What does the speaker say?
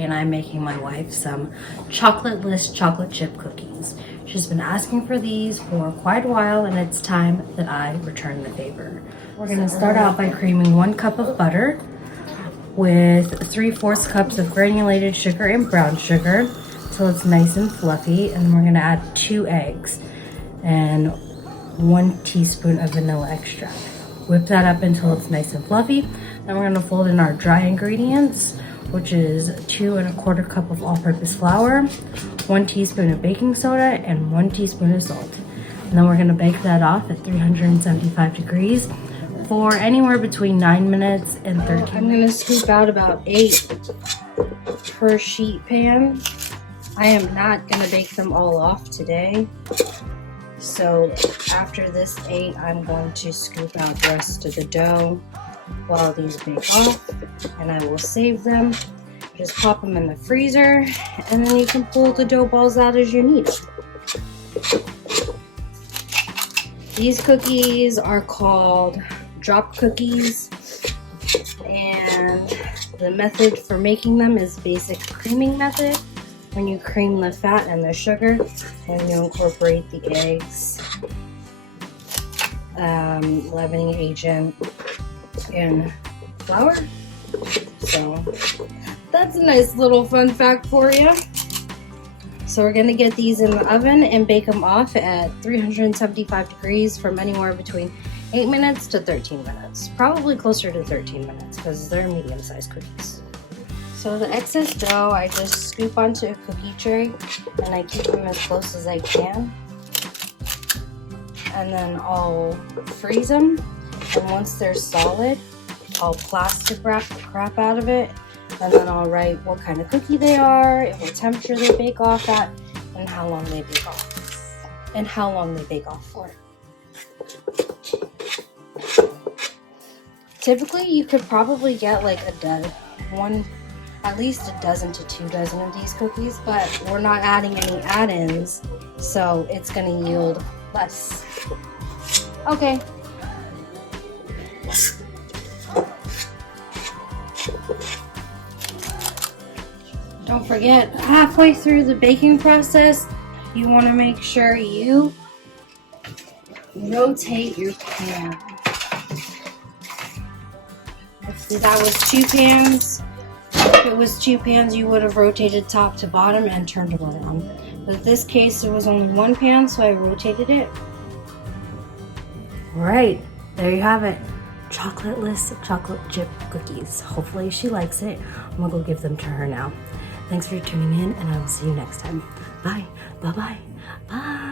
today and I'm making my wife some chocolateless chocolate chip cookies. She's been asking for these for quite a while and it's time that I return the favor. We're going to start out by creaming 1 cup of butter with 3/4 cups of granulated sugar and brown sugar till it's nice and fluffy, and then we're going to add 2 eggs and 1 teaspoon of vanilla extract. Whip that up until it's nice and fluffy. Then we're going to fold in our dry ingredients, which is 2 1/4 cup of all-purpose flour, 1 teaspoon of baking soda, and 1 teaspoon of salt. And then we're going to bake that off at 375 degrees for anywhere between 9 minutes and 13 minutes. I'm going to scoop out about 8 per sheet pan. I am not going to bake them all off today. So after this 8, I'm going to scoop out the rest of the dough while these bake off, and I will save them. Just pop them in the freezer, and then you can pull the dough balls out as you need. These cookies are called drop cookies, and the method for making them is basic creaming method. When you cream the fat and the sugar, and you incorporate the eggs, leavening agent, and flour. So that's a nice little fun fact for you. So we're gonna get these in the oven and bake them off at 375 degrees from anywhere between 8 minutes to 13 minutes. Probably closer to 13 minutes because they're medium-sized cookies. So the excess dough, I just scoop onto a cookie tray and I keep them as close as I can. And then I'll freeze them. And once they're solid, I'll plastic wrap the crap out of it. And then I'll write what kind of cookie they are, and what temperature they bake off at, and how long they bake off. And how long they bake off for. Typically, you could probably get like at least a dozen to 2 dozen of these cookies, but we're not adding any add-ins, so it's gonna yield less. Okay. Don't forget, halfway through the baking process, you want to make sure you rotate your pan. If that was 2 pans, if it was 2 pans, you would have rotated top to bottom and turned them around. But in this case, there was only 1 pan, so I rotated it. Right, there you have it. Chocolateless chocolate chip cookies. Hopefully she likes it. I'm gonna go give them to her now. Thanks for tuning in, and I will see you next time. Bye. Bye-bye. Bye.